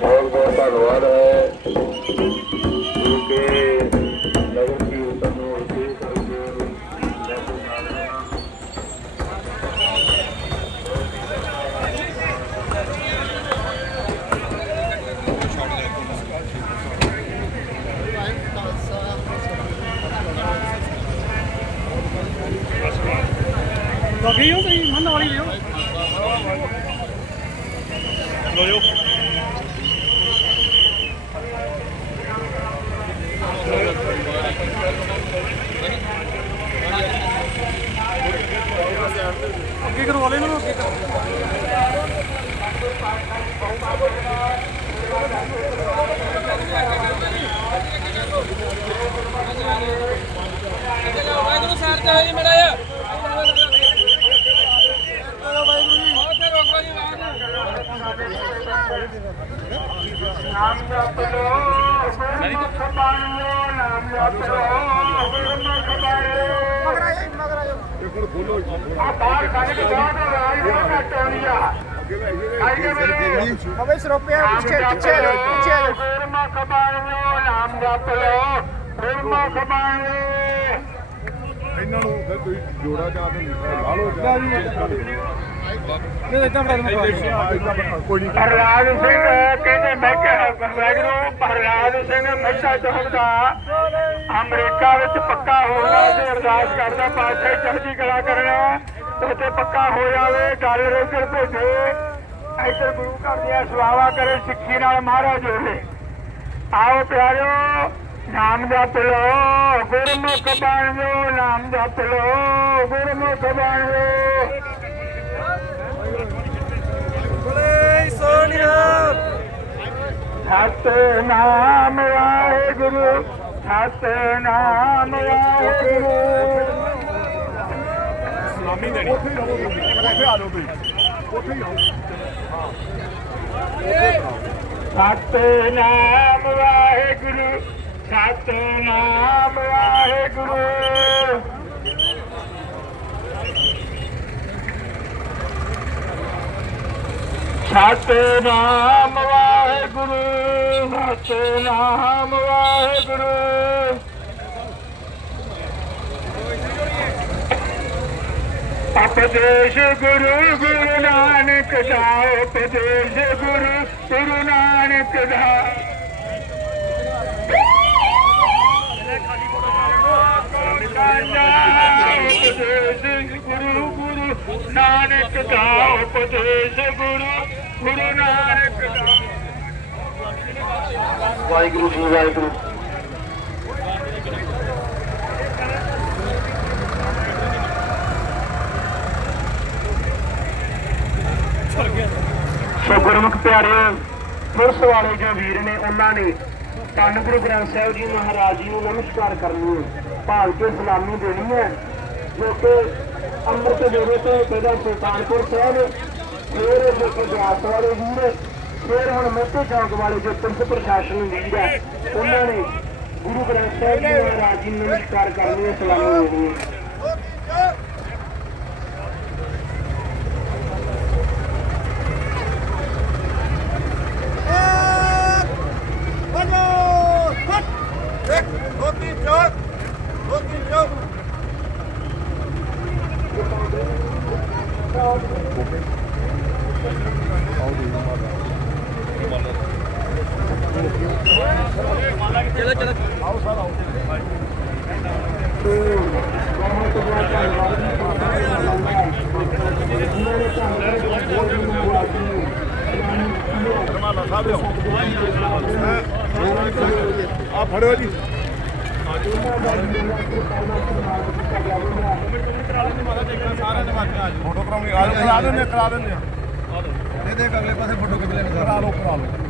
ਬਹੁਤ ਬਹੁਤ ਧੰਨਵਾਦ ਹੈ। ਕਿਉਂਕਿ ਨਗਰ ਕੀਰਤਨ ਨੂੰ ਅਰਥੀ ਕਰਕੇ ਲੱਗੀ ਹੋ ਤੁਸੀਂ ਮੰਨ ਵਾਲੀ ਲਿਓ। ਲੋਇਓ ਅੱਗੇ ਕਰਵਾ ਲੈ ਅੱਗੇ ਕਰ ਵਾਹਿਗੁਰੂ ਸਾਹਿਬ ਤੇ ਜੀ ਮੇਰਾ ਯਾਰ ਬਹੁਤ ਤੇ ਰੋਕ ਲਓ ਜੀ ਨਾਮ ਜਪ ਲੋ ਗੁਰਮੁਖ ਬਾਣੀਓ ਨਾਮ ਜਪ ਲੋ ਗੁਰਮੁਖ ਬਾਣੀਓ ਆ ਬਾਹਰ ਕੱਢ ਕੇ ਬਾਹਰ ਦਾ ਰਾਜ ਨਾ ਕੱਟੋਨੀਆ ਆਈਏ ਮੇਰੇ ਅਬੇ ਸਰੋਪਿਆ ਪਿੱਛੇ ਪਿੱਛੇ ਪਿੱਛੇ। ਗੁਰਮੁਖ ਬਾਣੀਓ ਨਾਮ ਜਪ ਲੋ ਗੁਰਮੁਖ ਬਾਣੀਓ ਇਹਨਾਂ ਨੂੰ ਫਿਰ ਕੋਈ ਜੋੜਾ ਜਾਂ ਤੇ ਲਾ ਲਓ ਜਾਂ ਇਹ ਇਦਾਂ ਫੜਾ ਦੂੰਗਾ ਪ੍ਰਹਲਾਦ ਸਿੰਘ, ਕਹਿੰਦੇ ਮੈਂ ਕਿਹਾ, ਵੈਗਰੂ, ਪ੍ਰਹਲਾਦ ਸਿੰਘ ਮੱਛਾ ਚਾਹੁੰਦਾ ਅਮਰੀਕਾ ਵਿੱਚ ਪੱਕਾ ਹੋਣਾ ਤੇ ਅਰਦਾਸ ਕਰਦਾ, ਪਾਤਸ਼ਾਹ ਚੜ੍ਹਦੀ ਕਲਾ ਕਰਨਾ ਉੱਥੇ ਪੱਕਾ ਹੋ ਜਾਵੇ ਡਾਲਰ ਇੱਧਰ ਭੇਜੇ। ਇੱਧਰ ਗੁਰੂ ਘਰ ਦੀਆਂ ਸਵਾਵਾ ਕਰੇ, ਸਿੱਖੀ ਨਾਲ ਮਹਾਰਾਜ ਹੋਵੇ। ਆਓ ਪਿਆਰਿਓ, ਨਾਮ ਜਪ ਲੋ ਗੁਰਮੁਖ ਬਣ ਜਾਓ, ਨਾਮ ਜਪ ਲੋ ਗੁਰਮੁਖ ਬਣ ਜਾਓ। ਸਤਨਾਮ ਵਾਹਿਗੁਰੂ ਸਤਨਾਮ ਵਾਹਿਗੁਰੂ। ਸਲਾਮੀ ਦੇਣੀ। ਉੱਥੇ ਹੀ ਰਹੋ ਉੱਥੇ ਆ ਜਾਓ ਤੁਸੀਂ। ਉੱਥੇ ਹੀ ਰਹੋ ਸਤਨਾਮ ਵਾਹਿਗੁਰੂ ਸਤਨਾਮ ਵਾਹਿਗੁਰੂ। ਸਤਨਾਮ ਵਾਹਿਗੁਰੂ ਸਤਨਾਮ ਵਾਹਿਗੁਰੂ। ਉਪਦੇਸ਼ ਗੁਰੂ ਗੁਰੂ ਨਾਨਕ ਦਾ ਉਪਦੇਸ਼ ਗੁਰੂ ਗੁਰੂ ਨਾਨਕ ਦਾ ਉਪਦੇਸ਼ ਗੁਰੂ ਗੁਰੂ ਨਾਨਕ ਦਾ ਉਪਦੇਸ਼ ਗੁਰੂ ਗੁਰੂ ਨਾਨਕ ਦਾ ਵਾਹਿਗੁਰੂ ਜੀ, ਵਾਹਿਗੁਰੂ। ਸੋ ਗੁਰਮੁਖ ਪਿਆਰਿਓ, ਪੁਲਿਸ ਵਾਲੇ ਜੋ ਵੀਰ ਨੇ, ਉਹਨਾਂ ਨੇ ਧੰਨ ਗੁਰੂ ਗ੍ਰੰਥ ਸਾਹਿਬ ਜੀ ਮਹਾਰਾਜ ਜੀ ਨੂੰ ਨਮਸਕਾਰ ਕਰਨੀ ਹੈ ਭਾਲ ਕੇ ਸਲਾਮੀ ਦੇਣੀ ਹੈ, ਜੋ ਕਿ ਅੰਮ੍ਰਿਤ ਵੇਲੇ ਤੋਂ ਪਹਿਲਾਂ ਸੁਲਤਾਨਪੁਰ ਸਾਹਿਬ, ਫਿਰ ਜੋ ਕਿ ਬਿਆਸ ਵਾਲੇ ਵੀਰ ਫਿਰ ਹੁਣ ਮੋਟੇ ਚੌਕ ਵਾਲੇ ਜੋ ਪੁਲਿਸ ਪ੍ਰਸ਼ਾਸਨ ਵੀਰ ਹੈ, ਉਹਨਾਂ ਨੇ ਗੁਰੂ ਗ੍ਰੰਥ ਸਾਹਿਬ ਜੀ ਮਹਾਰਾਜ ਜੀ ਨਮਸਕਾਰ ਕਰਨੀ ਹੈ, ਸਲਾਮੀ ਦੇਣੀ ਹੈ। ਆ ਫੜਿਓ ਜੀ। ਫੋਟੋ ਕਰਾਉਣੀ ਆ ਕਰਾ ਦਿੰਦੇ ਆ, ਕਰਾ ਦਿੰਦੇ ਆ ਇਹਦੇ ਅਗਲੇ ਪਾਸੇ ਫੋਟੋ ਕਿਵੇਂ ਕਰਾ ਲਓ ਕਰਾ ਲਓ।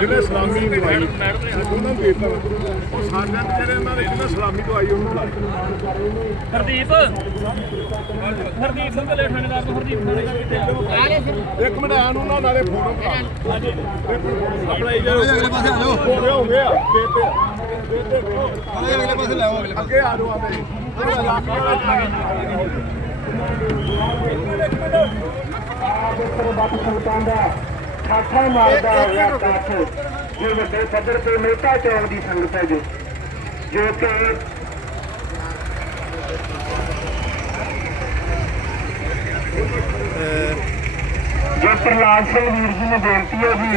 ਜਿਹਨੇ ਸਲਾਮੀ ਦਵਾਈ ਉਹਨਾਂ ਨੂੰ ਦੇਤਾ। ਉਹ ਸਾਡੇ ਜਿਹੜੇ ਉਹਨਾਂ ਨੇ ਜਿਹਨੇ ਸਲਾਮੀ ਦਵਾਈ ਉਹਨੂੰ ਲਾਈ। ਹਰਦੀਪ? ਹਰਦੀਪ ਸਿੰਘ ਲੈ ਥਾਣੇਦਾਰ ਤੋਂ ਹਰਦੀਪ ਥਾਣੇਦਾਰ ਇੱਕ ਮਿੰਟ ਆਣ ਉਹਨਾਂ ਨਾਲੇ ਫੋਟੋ ਕਰਾ ਹਾਂਜੀ। ਆਪਣਾ ਇਹ ਅਗਲੇ ਪਾਸੇ ਆ ਜਾਓ। ਹੋ ਗਿਆ ਹੋ ਗਿਆ। ਦੇ ਤੇ ਦੇ ਤੇ ਅਗਲੇ ਪਾਸੇ ਲੈ ਆਓ ਅਗਲੇ ਅੱਗੇ ਆ ਜਾਓ ਆਵੇ ਬਾਪੂ ਸੁਲਤਾਨ ਦਾ ਠਾਠਾ ਮਾਰਦਾ ਹੋਇਆ ਕੱਠ ਜੋ ਵੱਡੇ ਪੱਧਰ ਤੇ ਮੇਟਾ ਚੌਕ ਦੀ ਸੰਗਤ ਹੈ ਜੋ। ਜੋ ਕਿ ਜੋ ਪ੍ਰਹਲਾਦ ਸਿੰਘ ਵੀਰ ਜੀ ਨੇ ਬੇਨਤੀ ਹੈ ਜੀ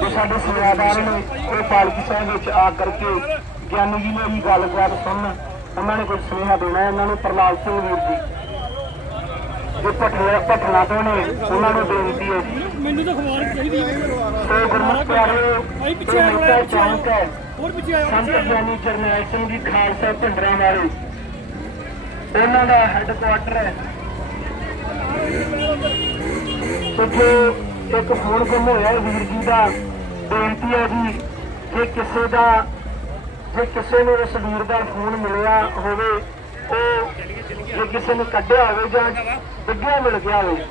ਕਿ ਸਾਡੇ ਸੇਵਾਦਾਰ ਨੇ ਕੋਈ ਪਾਲਕੀ ਸਾਹਿਬ ਵਿੱਚ ਆ ਕਰਕੇ ਗਿਆਨੀ ਜੀ ਨੇ ਇਹ ਗੱਲਬਾਤ ਸੁਣਨ ਉਹਨਾਂ ਨੇ ਕੋਈ ਸੁਨੇਹਾ ਦੇਣਾ ਇਹਨਾਂ ਨੂੰ ਪ੍ਰਹਲਾਦ ਸਿੰਘ ਵੀਰ ਜੀ। ਜੋ ਪਟਨਾ ਪਟਨਾ ਤੋਂ ਨੇ ਉਹਨਾਂ ਨੂੰ ਬੇਨਤੀ ਹੈ ਜੀ। ਮੈਨੂੰ ਤਾਂ ਖਬਰ ਚਾਹੀਦੀ ਹੈ ਸੋ ਗੁਰਮੁਖ ਪਿਆਰਿਓ ਭਾਈ ਪਿੱਛੇ ਆ ਹੋਰ ਪਿੱਛੇ ਆਇਓ ਸੰਤ ਗਿਆਨੀ ਜਰਨੈਲ ਸਿੰਘ ਜੀ ਖਾਲਸਾ ਭਿੰਡਰਾਂ ਵਾਲੇ। ਉਹਨਾਂ ਦਾ ਹੈੱਡਕੁਆਟਰ ਹੈ। ਉੱਥੇ ਇੱਕ ਫੋਨ ਗੁੰਮ ਹੋਇਆ ਹੈ ਵੀਰ ਜੀ ਦਾ। ਬੇਨਤੀ ਹੈ ਜੀ ਜੇ ਕਿਸੇ ਦਾ ਜੇ ਕਿਸੇ ਨੂੰ ਇਸ ਵੀਰ ਦਾ ਫੋਨ ਮਿਲਿਆ ਹੋਵੇ ਉਹ ਜੇ ਕਿਸੇ ਨੂੰ ਕੱਢਿਆ ਹੋਵੇ ਜਾਂ ਡਿੱਗਿਆ ਮਿਲ ਗਿਆ ਹੋਵੇ